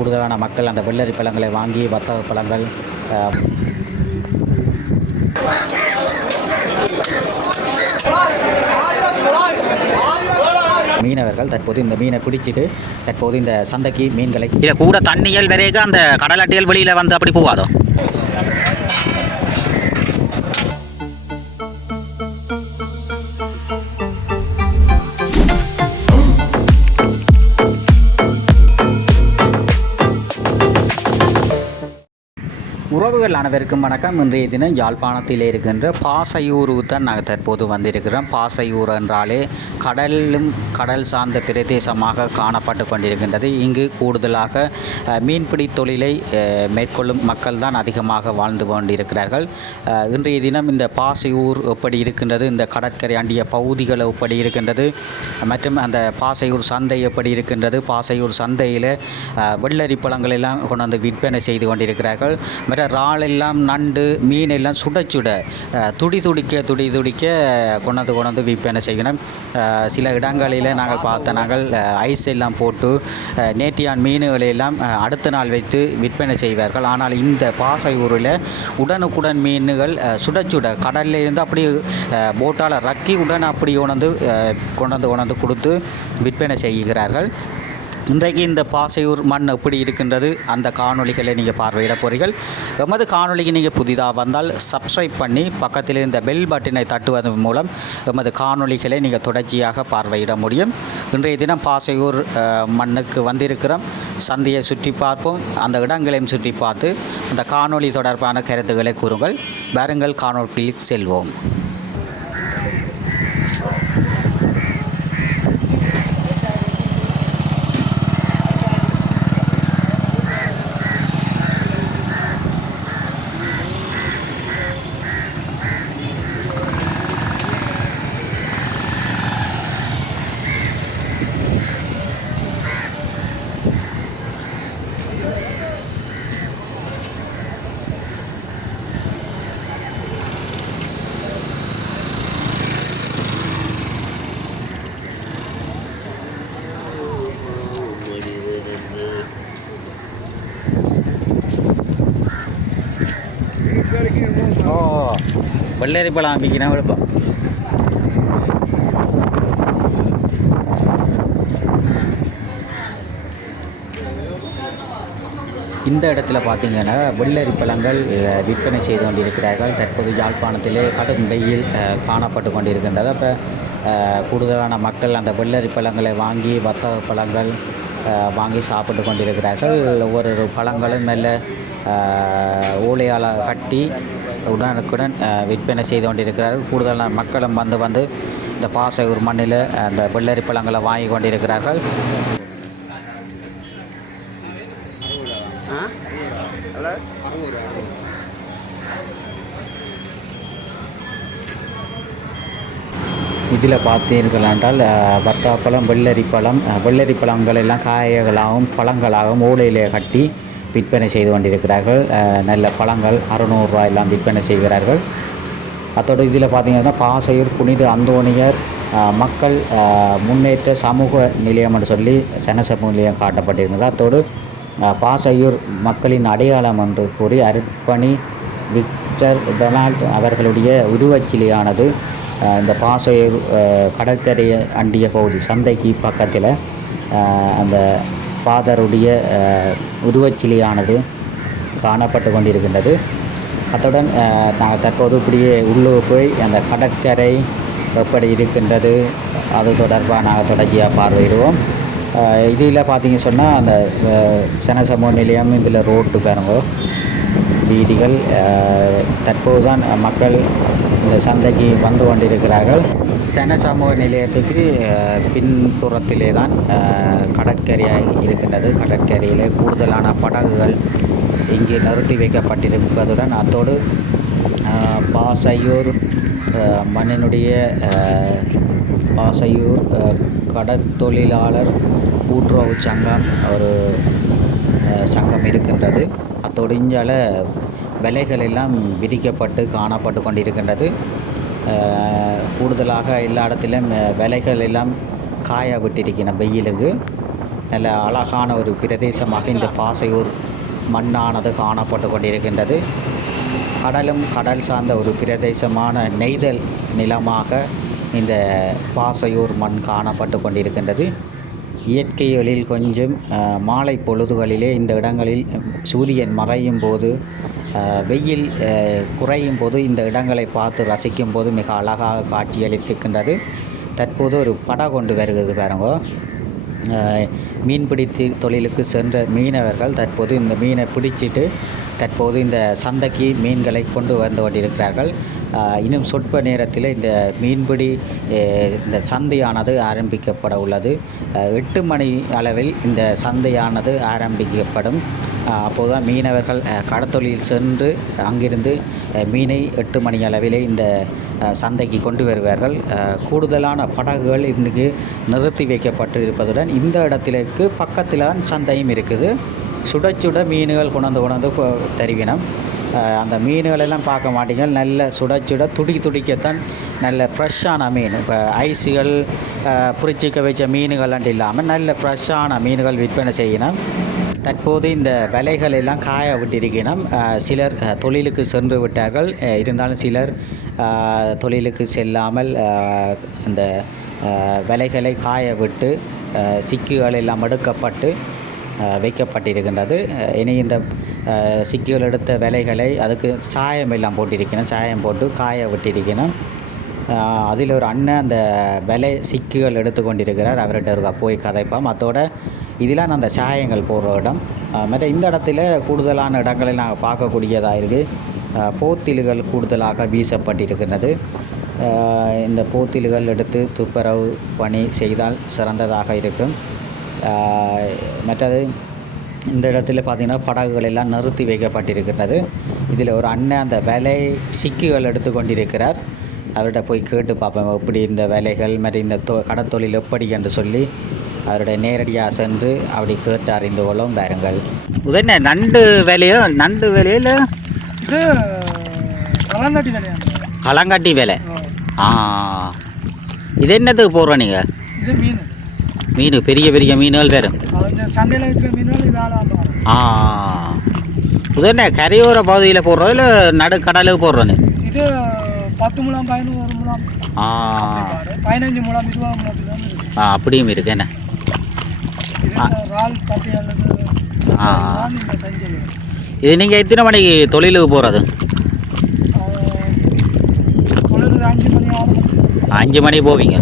கூடுதலான மக்கள் அந்த வெள்ளரி பழங்களை வாங்கி வர்த்தக பழங்கள் மீனவர்கள் தற்போது இந்த மீனை பிடிச்சிட்டு தற்போது இந்த சந்தைக்கு மீன்களை இதை கூட தண்ணியல் வரைக்கும் அந்த கடலாட்டியல் வெளியில் வந்து அப்படி போகாதோ? உறவுகள் அனைவருக்கும் வணக்கம். இன்றைய தினம் யாழ்ப்பாணத்தில் இருக்கின்ற பாசையூருக்கு தான் நாங்கள் தற்போது வந்திருக்கிறோம். பாசையூர் என்றாலே கடலும் கடல் சார்ந்த பிரதேசமாக காணப்பட்டு கொண்டிருக்கின்றது. இங்கு கூடுதலாக மீன்பிடி தொழிலை மேற்கொள்ளும் மக்கள் தான் அதிகமாக வாழ்ந்து கொண்டிருக்கிறார்கள். இன்றைய தினம் இந்த பாசையூர் எப்படி இருக்கின்றது, இந்த கடற்கரை அண்டிய பகுதிகள் எப்படி இருக்கின்றது, மற்றும் அந்த பாசையூர் சந்தை எப்படி இருக்கின்றது, பாசையூர் சந்தையில் வெள்ளரி பழங்கள் எல்லாம் கொண்டு வந்து விற்பனை செய்து கொண்டிருக்கிறார்கள். இறால் எல்லாம் நண்டு மீன் எல்லாம் சுட துடி துடிக்க கொண்டாந்து விற்பனை செய்யணும். சில இடங்களில் நாங்கள் நாங்கள் ஐஸ் எல்லாம் போட்டு நேற்றியான் மீன்களெல்லாம் அடுத்த நாள் வைத்து விற்பனை செய்வார்கள். ஆனால் இந்த பாசையூரில் உடனுக்குடன் மீன்கள் சுட கடலில் இருந்து அப்படி போட்டால் ரக்கி உடன் அப்படி கொண்டாந்து கொடுத்து விற்பனை செய்கிறார்கள். இன்றைக்கு இந்த பாசையூர் மண் எப்படி இருக்கின்றது, அந்த காணொளிகளை நீங்கள் பார்வையிட போகிறீர்கள். எமது காணொளிக்கு நீங்கள் புதிதாக வந்தால் சப்ஸ்கிரைப் பண்ணி பக்கத்தில் இந்த பெல் பட்டனை தட்டுவதன் மூலம் எமது காணொளிகளை நீங்கள் தொடர்ச்சியாக பார்வையிட முடியும். இன்றைய தினம் பாசையூர் மண்ணுக்கு வந்திருக்கிறோம். சந்தையை சுற்றி பார்ப்போம், அந்த இடங்களையும் சுற்றி பார்த்து அந்த காணொளி தொடர்பான கருத்துக்களை கூறுங்கள். வாருங்கள் காணொளிக்கு செல்வோம். வெள்ளரி பழம் அமைக்கணும் விழுப்போம். இந்த இடத்துல பார்த்தீங்கன்னா வெள்ளரி பழங்கள் விற்பனை செய்து கொண்டிருக்கிறார்கள். தற்போது யாழ்ப்பாணத்திலே கடும் வெயில் காணப்பட்டு கொண்டிருக்கின்றது. அப்போ கூடுதலான மக்கள் அந்த வெள்ளரி பழங்களை வாங்கி வர்த்தக பழங்கள் வாங்கி சாப்பிட்டு கொண்டிருக்கிறார்கள். ஒவ்வொரு பழங்களும் நல்ல ஓலையால் கட்டி உடனுக்குடன் விற்பனை செய்து கொண்டிருக்கிறார்கள். கூடுதலான மக்களும் வந்து இந்த பாசையூர் மண்ணில் அந்த வெள்ளரி பழங்களை வாங்கி கொண்டிருக்கிறார்கள். இதில் பார்த்தீர்கள் என்றால் வத்தாப்பழம், வெள்ளரி பழங்கள் எல்லாம் காய்களாகவும் பழங்களாகவும் ஓலையிலே கட்டி விற்பனை செய்து கொண்டிருக்கிறார்கள். நல்ல பழங்கள் 600 ரூபாயெல்லாம் விற்பனை செய்கிறார்கள். அத்தோடு இதில் பார்த்திங்கன்னா பாசையூர் புனித அந்தோணியர் மக்கள் முன்னேற்ற சமூக நிலையம் என்று சொல்லி சனசமூக நிலையம் காட்டப்பட்டிருந்தது. அத்தோடு பாசையூர் மக்களின் அடையாளம் என்று கூறி அர்ப்பணி விக்டர் டொனால்ட் அவர்களுடைய உருவச்சிலையானது இந்த பாசையூர் கடற்கரை அண்டிய பகுதி சந்தைக்கு பக்கத்தில் அந்த ஃபாதருடைய உருவச்சிலையானது காணப்பட்டு கொண்டிருக்கின்றது. அத்துடன் நாங்கள் தற்போது இப்படியே உள்ளே போய் அந்த கடற்கரை எப்படி இருக்கின்றது அது தொடர்பாக நாங்கள் தொடர்ச்சியாக பார்வையிடுவோம். இதில் பார்த்திங்க சொன்னால் அந்த சனசமூக நிலையம் இதில் ரோட்டு பாருங்க வீதிகள். தற்போது தான் மக்கள் இந்த சந்தைக்கு வந்து கொண்டிருக்கிறார்கள். சனசமூக நிலையத்துக்கு பின்புறத்திலே தான் கடற்கரையாக இருக்கின்றது. கடற்கரையிலே கூடுதலான படகுகள் இங்கே நிறுத்தி வைக்கப்பட்டிருப்பதுடன் அத்தோடு பாசையூர் மண்ணினுடைய பாசையூர் கடற்தொழிலாளர் கூட்டுறவு சங்கம் ஒரு சங்கம் இருக்கின்றது. அத்தோடு இஞ்சால விலைகள் எல்லாம் விதிக்கப்பட்டு காணப்பட்டு கொண்டிருக்கின்றது. கூடுதலாக எல்லா இடத்திலும் விலைகள் எல்லாம் காய விட்டிருக்கின வெயிலுக்கு. நல்ல அழகான ஒரு பிரதேசமாக இந்த பாசையூர் மண்ணானது காணப்பட்டு கொண்டிருக்கின்றது. கடலும் கடல் சார்ந்த ஒரு பிரதேசமான நெய்தல் நிலமாக இந்த பாசையூர் மண் காணப்பட்டு கொண்டிருக்கின்றது. இயற்கை எழில் கொஞ்சம் மாலை பொழுதுகளிலே இந்த இடங்களில் சூரியன் மறையும் போது வெயில் குறையும் போது இந்த இடங்களை பார்த்து ரசிக்கும் போது மிக அழகாக காட்சியளித்திருக்கின்றது. தற்போது ஒரு படகு கொண்டு வருகிறது பாருங்க. மீன்பிடி தொழிலுக்கு சென்ற மீனவர்கள் தற்போது இந்த மீனை பிடிச்சிட்டு தற்போது இந்த சந்தைக்கு மீன்களை கொண்டு வந்து கொண்டிருக்கிறார்கள். இன்னும் சொற்ப நேரத்தில் இந்த மீன்பிடி இந்த சந்தையானது ஆரம்பிக்கப்பட உள்ளது. 8 மணி அளவில் இந்த சந்தையானது ஆரம்பிக்கப்படும். அப்போதுதான் மீனவர்கள் கடத்தொழில் சென்று அங்கிருந்து மீனை 8 மணி அளவிலே இந்த சந்தைக்கு கொண்டு வருவார்கள். கூடுதலான படகுகள் இன்றைக்கு நிறுத்தி வைக்கப்பட்டு இருப்பதுடன் இந்த இடத்திற்கு பக்கத்தில் தான் சந்தையும் இருக்குது. சுட சுட மீன்கள் கொண்டு தருவினம். அந்த மீன்களெல்லாம் பார்க்க மாட்டீங்க, நல்ல சுட சுட துடிக்கத்தான் நல்ல ஃப்ரெஷ்ஷான மீன். இப்போ ஐஸுகள் புரிச்சிக்க வச்ச மீன்கள்லாம் இல்லாமல் நல்ல ஃப்ரெஷ்ஷான மீன்கள் விற்பனை செய்யணும். தற்போது இந்த விலைகள் எல்லாம் காய விட்டிருக்கணும். சிலர் தொழிலுக்கு சென்று விட்டார்கள். இருந்தாலும் சிலர் தொழிலுக்கு செல்லாமல் இந்த விலைகளை காய விட்டு சிக்குகள் எல்லாம் எடுக்கப்பட்டு வைக்கப்பட்டிருக்கின்றது. இனி இந்த சிக்குகள் எடுத்த விலைகளை அதுக்கு சாயம் எல்லாம் போட்டிருக்கணும். சாயம் போட்டு காய விட்டிருக்கணும். அதில் ஒரு அண்ணன் அந்த விலை சிக்குகள் எடுத்து கொண்டிருக்கிறார். அவர்கிட்ட இருக்க போய் கதைப்போம். அதோட இதெல்லாம் அந்த சாயங்கள் போடுற இடம். மற்ற இந்த இடத்துல கூடுதலான இடங்களை நாங்கள் பார்க்கக்கூடியதாக இருக்குது. போத்தில்கள் கூடுதலாக வீசப்பட்டிருக்கின்றது. இந்த போத்தில்கள் எடுத்து துப்புரவு பணி செய்தால் சிறந்ததாக இருக்கும். மற்றது இந்த இடத்துல பார்த்திங்கன்னா படகுகள் எல்லாம் நிறுத்தி வைக்கப்பட்டிருக்கிறது. இதில் ஒரு அண்ணன் அந்த விலை சிக்குகள் எடுத்து கொண்டிருக்கிறார். அவர்கிட்ட போய் கேட்டு பார்ப்போம் எப்படி இந்த வேலைகள் மாதிரி இந்த கடத்தொழில் எப்படி என்று சொல்லி அவருடைய நேரடியாக சென்று அப்படி கேட்டு அறிந்து கொள்ளும் பாருங்கள். உடனே நண்டு வேலையில் இது கலங்காட்டி வேலையா? கலங்காட்டி வேலை. இது என்னத்துக்கு போடுறோம் நீங்கள்? இது மீன் பெரிய பெரிய மீன்கள் வேறு சந்தையில் இருக்கிற மீன்கள் இதால். உடனே கரையோர பகுதியில் போடுறோம் இல்லை நடுக்கடலுக்கு போடுறோன்னு? இது 10 முழம் 11 முழம் 15 முழம் 20 முழம் அப்படியும் இருக்கு என்ன? இது நீங்கள் எத்தனை மணிக்கு தொழிலுக்கு போகிறது? 5 மணி போவீங்க.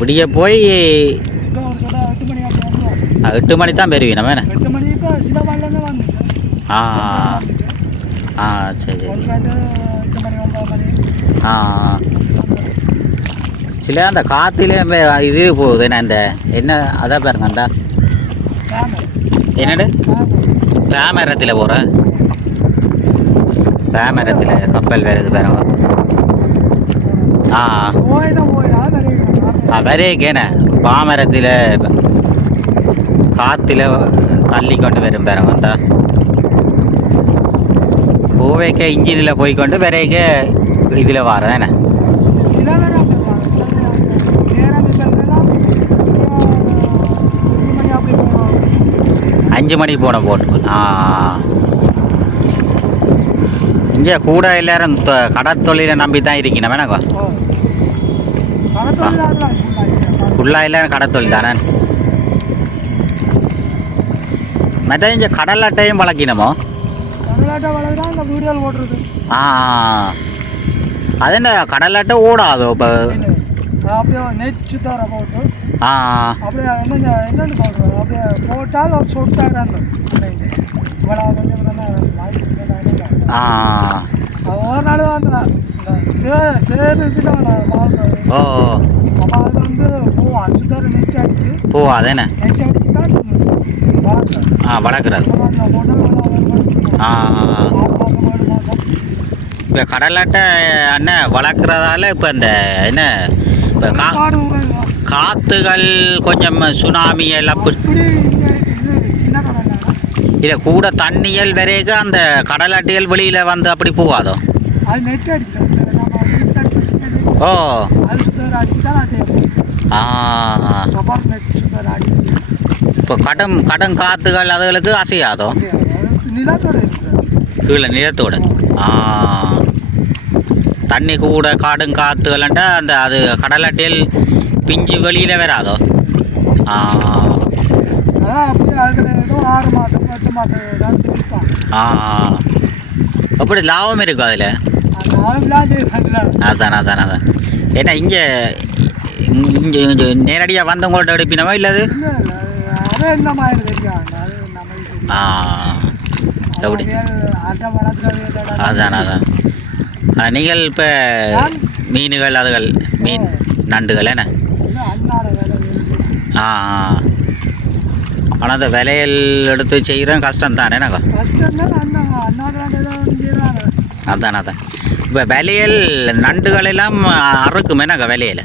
விடிய போய் 8 மணி தான் பெறுவீங்க வேணே? சரி சில அந்த காற்றுல இது போகுது என்ன அதான் பாருங்க அந்த என்னடு பேமரத்தில் போகிறேன். பேமரத்தில் கப்பல் வருது பாருங்க. வரைக்கேன பாமரத்தில் காற்றுல தள்ளி கொண்டு வரும் பாருங்க. அந்த பூவைக்க இன்ஜினில் போய்கொண்டு வரைக்க இதில் வரேன். 5 மணிக்கு போன போட்டு இங்கே கூட எல்லாரும் கடற்தொழிலை நம்பி தான் இருக்கணும் வேணாக்கா? ஃபுல்லாக எல்லாரும் கடற்தொழில் தானே? மற்ற இங்கே கடல் அட்டையும் வளர்க்கணுமோ? அது என்ன கடல் அட்டை ஓடாதோ இப்போ? ஒரு நாள் பூவா அதேண்ணே வளர்க்குறது. இப்போ கடலாட்டை அண்ணன் வளர்க்குறதால இப்போ இந்த என்ன இப்போ காற்றுகள் கொஞ்சம் சுனாமி எல்லாம் இதை கூட தண்ணியல் வரைக்கும் அந்த கடலாட்டிகள் வெளியில் வந்து அப்படி போவாதோ? வேறு அடிச்சு இப்போ கடும் காற்றுகள் அதுகளுக்கு அசையாதோ நிலத்தோட இருக்கிறது. கீழே நிலத்தோட தண்ணி கூட காடும் காற்றுகள்ன்ட்டா அந்த அது கடலட்டியல் பிஞ்சு வெளியில் வராதோ அதான் அப்படியே அதில் ஏதோ 6 மாதம் 8 மாதம் தான் விற்பாங்க. அப்படி லாபம் இருக்கும் அதில். நார்மலாக செய்வாங்க. அதான் ஏன்னா இங்கே நேரடியாக வந்தவங்கள்ட்ட எடுப்பினவா இல்லை அது? இல்லை அது என்ன மாதிரி தெரியாது. அது நம்ம எப்படி அட்டை வளர்க்குறது. அதான் நீங்கள் இப்போ மீன்கள் அதுகள் மீன் நண்டுகள் என்ன அண்ணாட வேலை செய்யும். ஆனால் அந்த விலையில் எடுத்து செய்கிறேன் கஷ்டம் தானே எனக்கு. கஷ்டம் தான் அண்ணாதான் ஏதோ அதான் இப்போ விலையில் நண்டுகள் எல்லாம் அறுக்கும் எனக்கு விலையில்.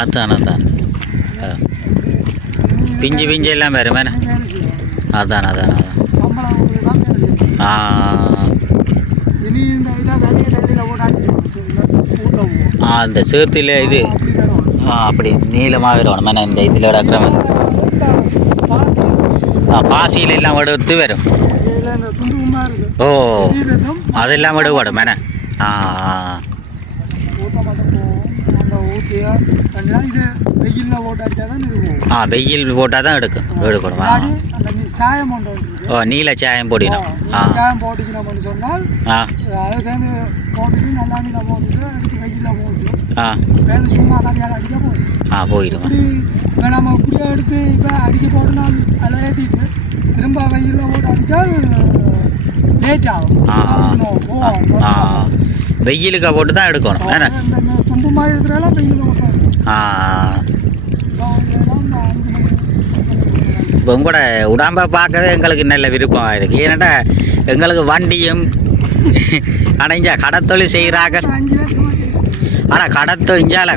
அதான் பிஞ்சு எல்லாம் வரும் என்ன. அதான் அந்த சேத்துல இது அப்படி நீளமாக வரும் மேலே இந்த இதில் கிடக்கிற பாசியில் எல்லாம் எடுத்து வரும். ஓ அதெல்லாம் விடுபடும் மேலே. வெயில் போட்டால் தான் எடுக்கணும். ஓ நீல சாயம் போடணும். சாயம் போட்டுக்கணும்னு சொன்னால் அதுலேருந்து போட்டுட்டு நல்லா நீல போட்டுட்டு வெயிலில் போட்டு சும்மா தனியாக அடிக்க போயிடும். போயிடும். இப்போ நம்ம இப்படியே எடுத்து இப்போ அடிக்க போட்டுனா அதில் ஏற்றிட்டு திரும்ப வெயிலில் போட்டு அடித்தால் லேட் ஆகும். வெயிலுக்கு போட்டு தான் எடுக்கணும் ஏன்னா துண்டு மாதிரி இருக்கிறதெல்லாம் வெயிலுக்கு போட்டு. இப்போ உங்களோட உடம்பை பார்க்கவே எங்களுக்கு நல்ல விருப்பமாக இருக்குது. ஏன்னாட்டா எங்களுக்கு வண்டியும் ஆனால் இங்கே கடத்தொழில் செய்கிறாங்க. 5 வருஷமாக ஆனால்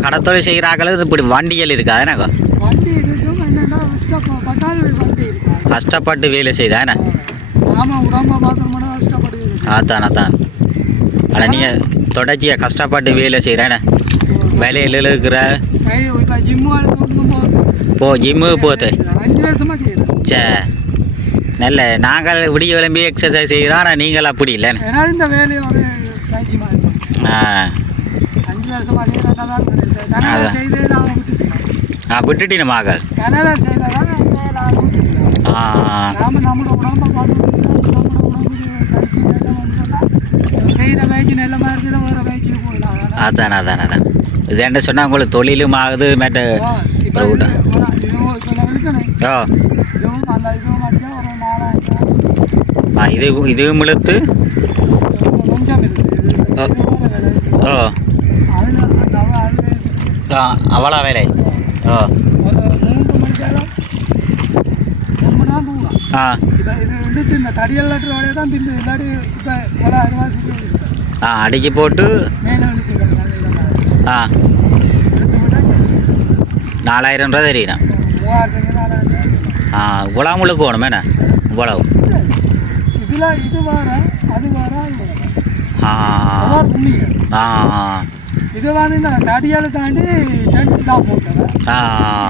கடத்தொழில் செய்கிறாங்களுக்கு இப்படி வண்டிகள் இருக்காது எனக்கு. வண்டி இருக்கும். என்னென்னா வண்டி இருக்கு. கஷ்டப்பட்டு வேலை செய்தா என்ன. ஆமாம் உடம்பை பார்க்கணும்னா கஷ்டப்பட்டு வேலை செய்யும். அதான் ஆனால் நீங்கள் தொடர்ச்சியாக கஷ்டப்பட்டு வேலை செய்கிறேன் வேலையில் இருக்கிற இப்போ ஜிம்மு ஜிம்முக்கு போகுது. 5 வருஷமாக செய்யுது. சே நல்ல நாங்கள் விடிய கிளம்பி எக்ஸசைஸ் செய்கிறோம். ஆனால் நீங்கள் அப்படி இல்லைன்னு. ஏன்னா இந்த வேலையை ஒரு பயிற்சி மாதிரி 5 வருஷமாக செய்து நான் விட்டுட்டீங்க மகள். கனடா செய்ததான் நம்மளோட உடம்பை பார்த்து செய்கிற பயிற்சி நல்ல மாதிரி இருக்கிற வேறு பயிற்சிக்கு போயிடலாம். அதான் இது என்ன சொன்னால் உங்களுக்கு தொழிலும் ஆகுது மேட்ட. இப்போ ஓ இதுவும் அந்த இதுவும் அடிச்சா ஒரு 4000. இதுவும் இழுத்து கொஞ்சம் இருக்குது. ஓ அவ்வளோ வேலை. ஓ 3 மணிக்கெல்லாம் 3 மணி தான் தூங்கலாம். இப்போ இது இழுத்து இந்த தடியல் லட்டுற வழியாக தான் தின்னு இல்லாட்டி இப்போ பல அறுவாசி செய்யுது. அடிச்சு போட்டு மேலே இழுத்து 4000 ரூபா தெரியும். 3000 இவ்வளவு முழுக்க வேணும் என்ன இவ்வளவு. இதில் இது வேற அது வேற இது வந்து இந்த தடியால் தாண்டி 10 தான் போட்டேன்.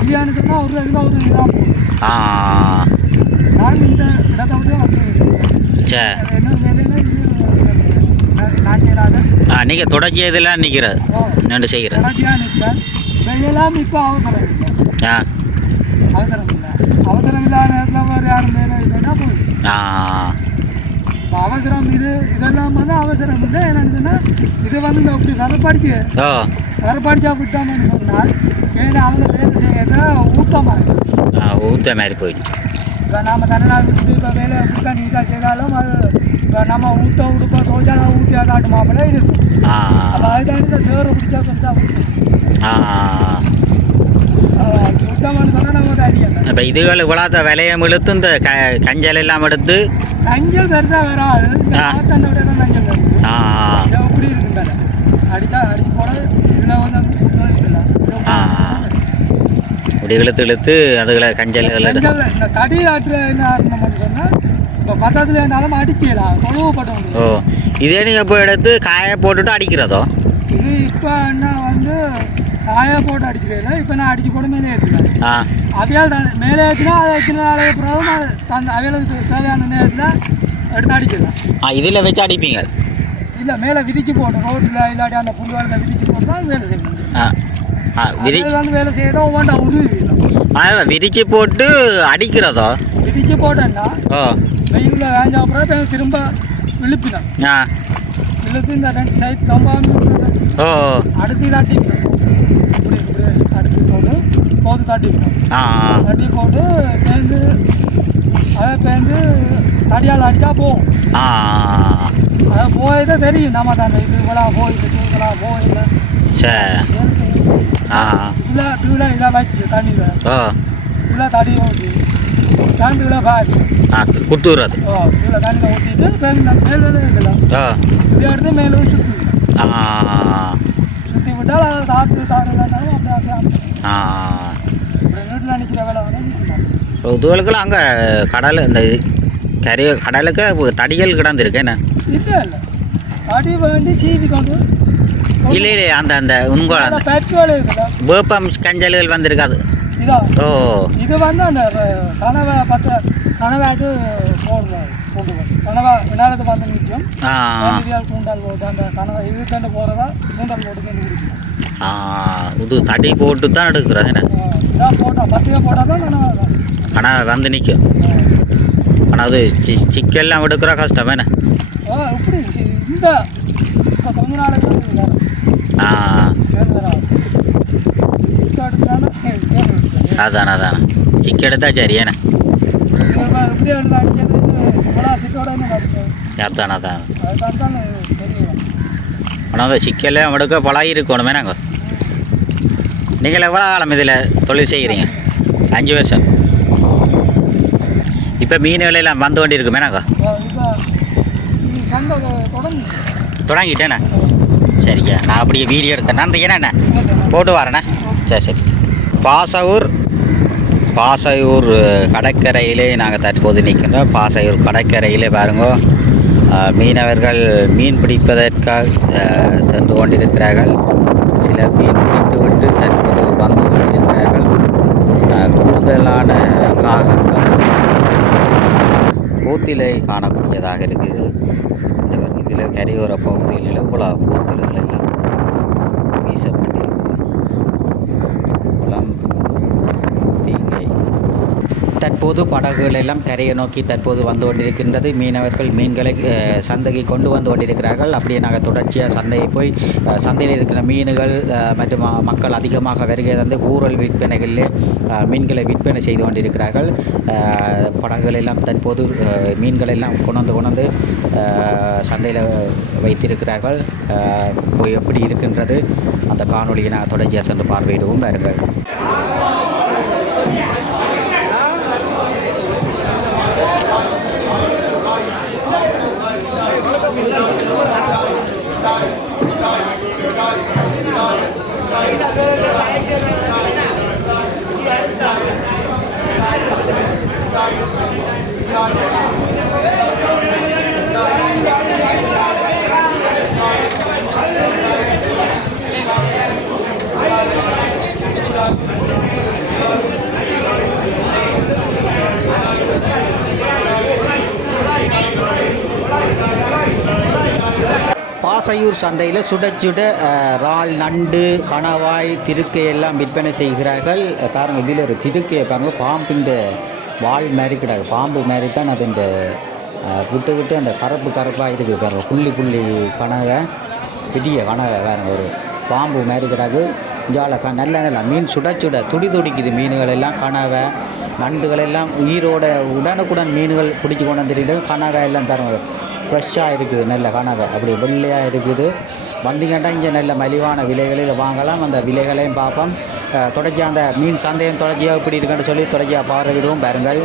இல்லையான்னு சொன்னால் ஒரு இதில் ஒரு இதாக போட்டேன். நான் இந்த இடத்த விட்டு வசதி என்ன வேலைன்னா நான் செய்கிறாத நீங்கள் தொடர்ச்சி இதெல்லாம் நிற்கிறது நின்று செய்கிறேன். தொடர்ச்சியாக நிற்பேன். வெளியெல்லாம் இப்போ அவசரம் இல்லை. அவசரம் இல்லாத நேரத்தில் வேறு யாரும் மேலே இல்லைன்னா போயிடும். இப்போ அவசரம் இதெல்லாம் வந்து அவசரம் இல்லை. என்னென்னு சொன்னால் இது வந்து இந்த அப்படி கரப்பாடிச்சா விட்டோம்னு சொன்னால் மேலே அவங்க வேலை செய்யறத ஊற்ற மாதிரி போயிடும். இப்போ நம்ம தனியாக விட்டு இப்போ வேலையை விட்டா நீட்டாக செய்தாலும் அது இப்போ நம்ம ஊற்ற உடுப்பா தோஜாதான் ஊற்றி அதாட்டு மாப்பிள்ளை இருக்கும். அப்போ அதுதான் இந்த சேரை பிடிச்சா பெருசாக ஊற்றமான்னு சொன்னால் நம்ம ஒரு அறியலை. இப்போ இதுகள் இவ்வளோ விலையை இழுத்து இந்த கஞ்சல் எல்லாம் எடுத்து கஞ்சல் பெருசாக வராது. தண்டை விட தான் கஞ்சல் வருது. எப்படி இருக்கும் வேலை அடிச்சு போட இதில் வந்து இல்லை இப்படி இழுத்து அதுகளை கஞ்சல் இந்த தடி ஆற்றுல என்ன ஆரம்பம்னு சொன்னால் இப்போ பக்கத்தில் வேணாலும் அடிக்கலாம் தொழுவப்படும். ஓ இதே நீங்கள் இப்போ எடுத்து காய போட்டுட்டு அடிக்கிறதோ? இது இப்போ என்ன வந்து காய போட்டு அடிக்கிறேன். இப்போ நான் அடிச்சு போட்டு மேலே ஏற்றுறேன். ஆ அவையால் மேலே ஏற்றினா அதை எத்தனை நாளைக்கு பிறகு அந்த அவையாளுக்கு தேவையான நேரத்தில் எடுத்து அடிச்சிடலாம். இதில் வச்சு அடிப்பீங்க? இல்லை, மேலே விரிச்சு போட்டு ரோட்டில் இல்லாட்டி அந்த புல்வாளில் விரிச்சு போட்டு தான் வேலை செய்யணும். வந்து வேலை செய்யறதோ ஒவ்வொன்றா உதவி விரிச்சு போட்டு அடிக்கிறதோ? விரிச்சு போட்டேன்னா வெயிலில் வேஞ்ச அப்புறம் திரும்ப விழுப்பினேன். இழுத்து இந்த 2 சைட் கம்பாமல் அடுத்து தட்டிக்கணும். இப்படி இப்படி அடுத்து போட்டு தட்டிக்கணும். தட்டி போட்டு பேருந்து அதை பேருந்து தடியால் அடித்தா போகும். அதை போயிட்டு தெரியும் நம்ம தான் இது இவ்வளோ போயிட்டு இவ்வளோ போயில இல்லை கீழே இதை வச்சு தண்ணியில் கீழே தடி ஊற்றி தண்ணியில் பாக்கி குத்துறது கீழே தண்ணியில் ஊற்றிட்டு பேருந்து மேலே இருக்கலாம். இதை எடுத்து மேலே சுற்றி விட்டால் அதை காற்று தாடுலாண்டாலும் அப்படி ஆசையாக வீட்டில் நிற்கிற வேலை வந்து இதுவளுக்கெல்லாம் அங்கே கடல் இந்த கடலுக்கு தடிகள் கிடந்துருக்கு என்ன? இல்லை இல்லை, தடி வேண்டி சீவி கொண்டு இல்லை இல்லை அந்த அந்த உங்கள் பெட்ரோல் இருக்குல்ல வேப்பம் கஞ்சல்கள் வந்திருக்காது. இது வந்து அந்த கனவை கனவாக்கு போடுவாங்க கொண்டு கனவா வினாலத்து வந்து நிற்கும். கூண்டால் போட்டு அந்த கனவை இது கண்டு போகிறதா கூண்டால் போட்டு கண்டு குடிக்கும். இது தடி போட்டு தான் எடுக்கிறது என்ன? இதான் போட்டால் 10 போட்டால் தான் கனவா ஆனால் வந்து நிற்கும். ஆனால் அது சிக்கெல்லாம் எடுக்கிற கஷ்டம் என்ன? இப்படி இந்த இப்போ கொஞ்ச நாளைக்கு சிக்க எடுக்கிறான்னு அதானே அதானே சிக்க எடுத்தா சரி ஏன்னா இப்படி எடுத்து அடிக்கிறது இவ்வளோ சிக்கோட அதானே அதான். அதுதான் ஆனால் அந்த சிக்கெல்லாம் எடுக்க பழகி இருக்கணுமே நாங்கள். நீங்கள் எவ்வளோ காலம் இதில் தொழில் செய்கிறீங்க? 5 வருஷம். இப்போ மீன் விலையெல்லாம் வந்து கொண்டு இருக்குமே நாங்கள் தொடங்கிட்டேண்ணே. சரிங்க, நான் அப்படியே வீடியோ எடுத்தேன். நன்றி என்னண்ணே, போட்டு வரேண்ணே. சரி பாசையூர் கடற்கரையிலே நாங்கள் தற்போது நிற்கின்றோம். பாசையூர் கடற்கரையிலே பாருங்க, மீனவர்கள் மீன் பிடிப்பதற்காக சென்று கொண்டிருக்கிறார்கள். சில மீன் பிடித்துவிட்டு தற்போது வந்து கொண்டிருக்கிறார்கள். கூடுதலான காகங்கள் போத்திலை காணக்கூடியதாக இருக்குது. இதில் கரையோர பகுதிகளில் இவ்வளோ போத்தல்கள் எல்லாம் வீசப்பட்டிருக்கு. குளம் தீங்கை தற்போது படகுகள் எல்லாம் கரையை நோக்கி தற்போது வந்து கொண்டிருக்கின்றது. மீனவர்கள் மீன்களை சந்தைக்கு கொண்டு வந்து கொண்டிருக்கிறார்கள். அப்படியே நாங்கள் தொடர்ச்சியாக சந்தையை போய் சந்தையில் இருக்கிற மீன்கள் மற்றும் மக்கள் அதிகமாக வருகை தந்து ஊரல் விற்பனைகளிலே மீன்களை விற்பனை செய்து கொண்டிருக்கிறார்கள். படகுகள் எல்லாம் தற்போது மீன்கள் எல்லாம் கொண்டு சந்தையில் வைத்திருக்கிறார்கள். போய் எப்படி இருக்கின்றது அந்த காணொலியை நாங்கள் தொடர்ச்சியாக சென்று பார்வையிடுவோம். பாருங்கள். பாசையூர் சந்தையில் சுட இறால், நண்டு, கணவாய், திருக்கை எல்லாம் விற்பனை செய்கிறார்கள். பாருங்கள், இதில் ஒரு திருக்கையை பாருங்கள், பாம்பின் வால் மாதிரி கிடாது, பாம்பு மாதிரி தான் அது இந்த விட்டு அந்த கருப்பாக இருக்குது பாருங்கள். புள்ளி கனவை, பெரிய கனவை பாருங்கள், ஒரு பாம்பு மாதிரி கிடாது. ஜால நல்ல மீன் சுட துடிக்குது. மீன்கள் எல்லாம் கனவை, நண்டுகள் எல்லாம் உயிரோட உடனுக்குடன் மீன்கள் பிடிச்சி கொண்டு வந்துருக்கு. கனவை எல்லாம் பாருங்கள், ஃப்ரெஷ்ஷாக இருக்குது, நல்ல கனவை அப்படி வெள்ளையாக இருக்குது. வந்தீங்கன்னா இங்கே நல்ல மலிவான விலைகளில் வாங்கலாம். அந்த விலைகளையும் பார்ப்போம். தொடர்ச்சியாக அந்த மீன் சந்தையும் தொடர்ச்சியாக இப்படி இருக்குன்னு சொல்லி தொடர்ச்சியாக பார்வையிடுவோம். பாருங்கள்.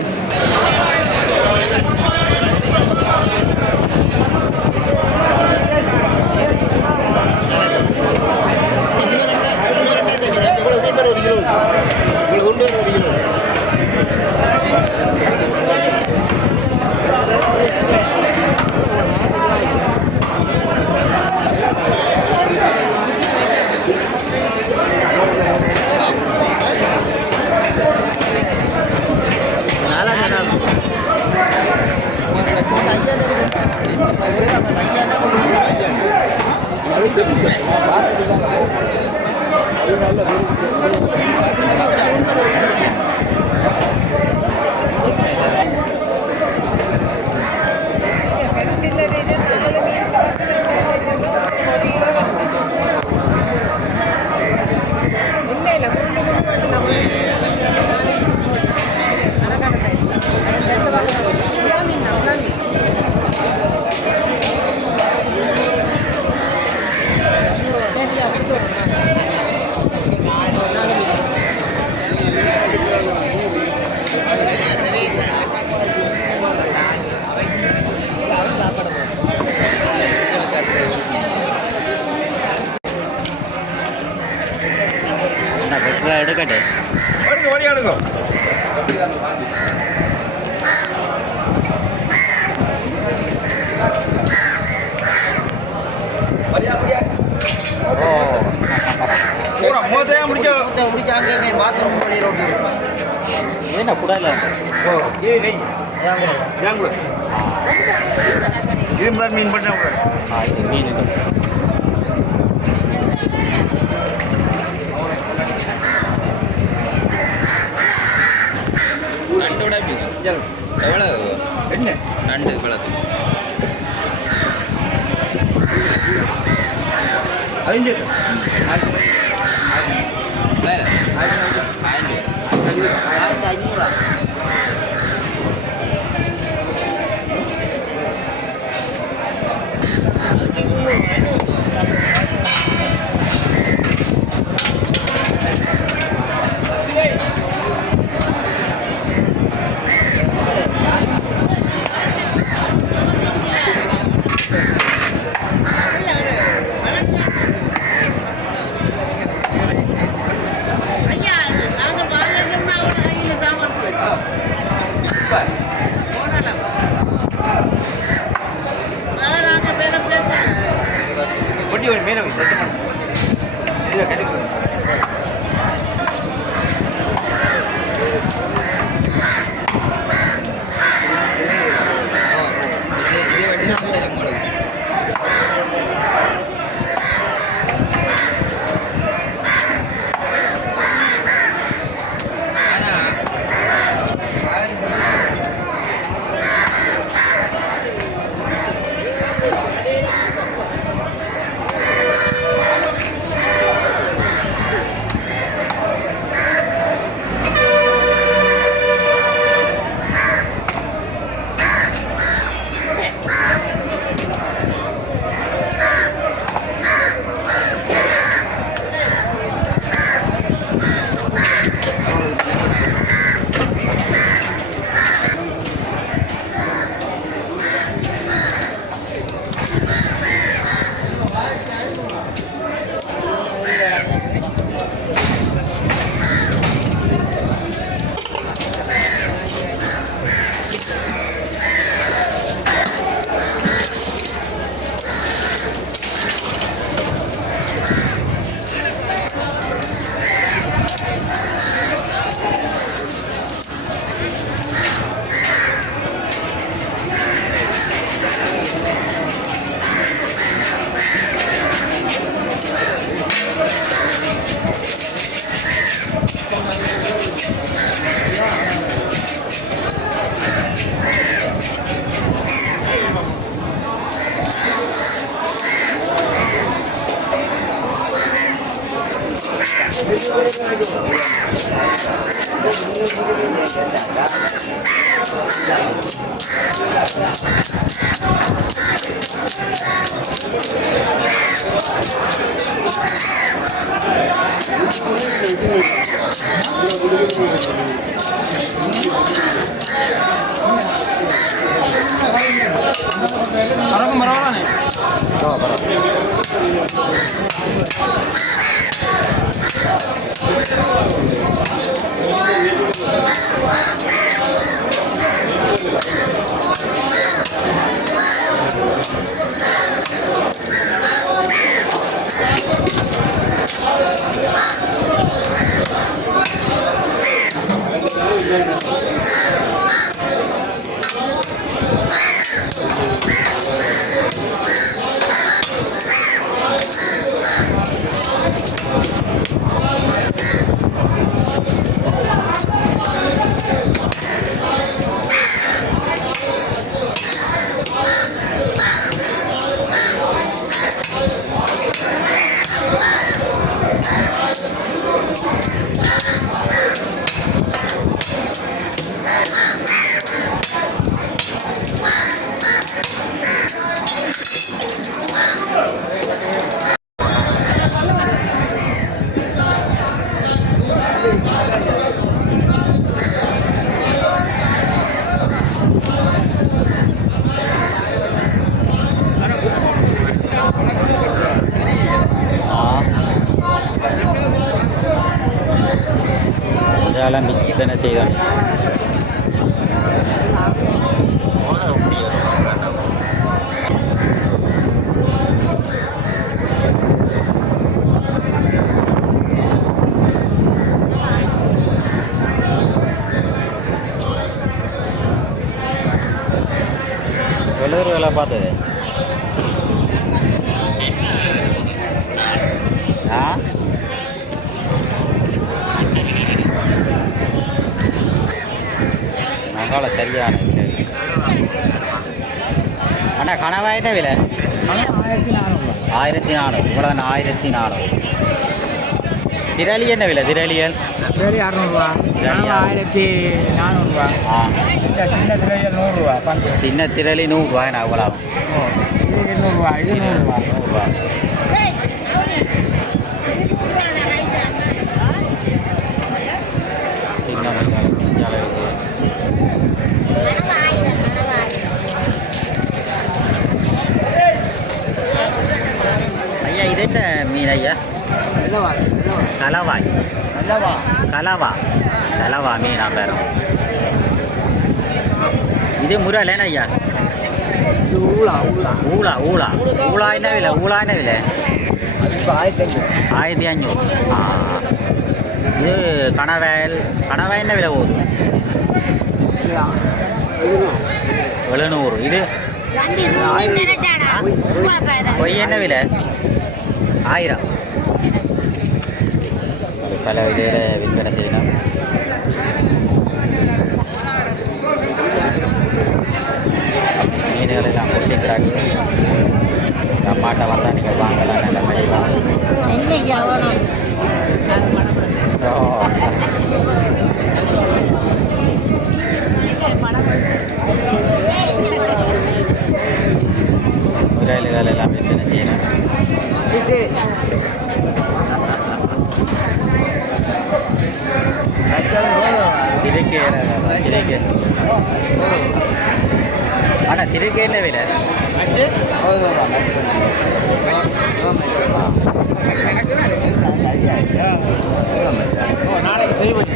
எடுக்கட்டே ஓடி ஆடுங்க என்ன கூடாது இது மீன் பண்ண இது மீன் நண்டோட எவ்வளோ என்ன நண்டு வளர்த்து അതിൻ്റെ வண்டி ஒரு மீனை செத்து இதில் கிடைக்கும் இதெல்லாம் விற்பனை செய்தோம். வெள்ளூர்களை பார்த்தது ஆ மகால சரியான விலை. அண்ணா கனவா என்ன விலை? 1400. இவ்வளோ 1400. திரளி என்ன விலை? திரளியல் சரி 600 1400 ஆ இந்த சின்ன திரையில் 100 பங்கு சின்ன திரளி 100 நான் இவ்வளோ இது 200 இது 100 100. சின்ன மஞ்சள் மஞ்சள் ஐயா இது என்ன மீன் ஐயா? கலவாய். கலவா மீனா பேரும். இது முரல் என்ன ஐயா? ஊலா என்ன விலை? என்ன விலை? 1500. ஆ இது கனவாய் என்ன விலை போகுது? 700. இது கொய் என்ன விலை? 1000. பல இதில் விற்பனை செய்யலாம். மீன்கள் எல்லாம் கொட்டிக்கிறாங்க. அம்மாட்ட வந்தால் நீங்கள் வாங்கலாம். நல்ல மலிவாக முறைகள் எல்லாம் விற்பனை செய்யலாம். ஆனால் திருக்கே என்ன விலை? நாளைக்கு செய்வது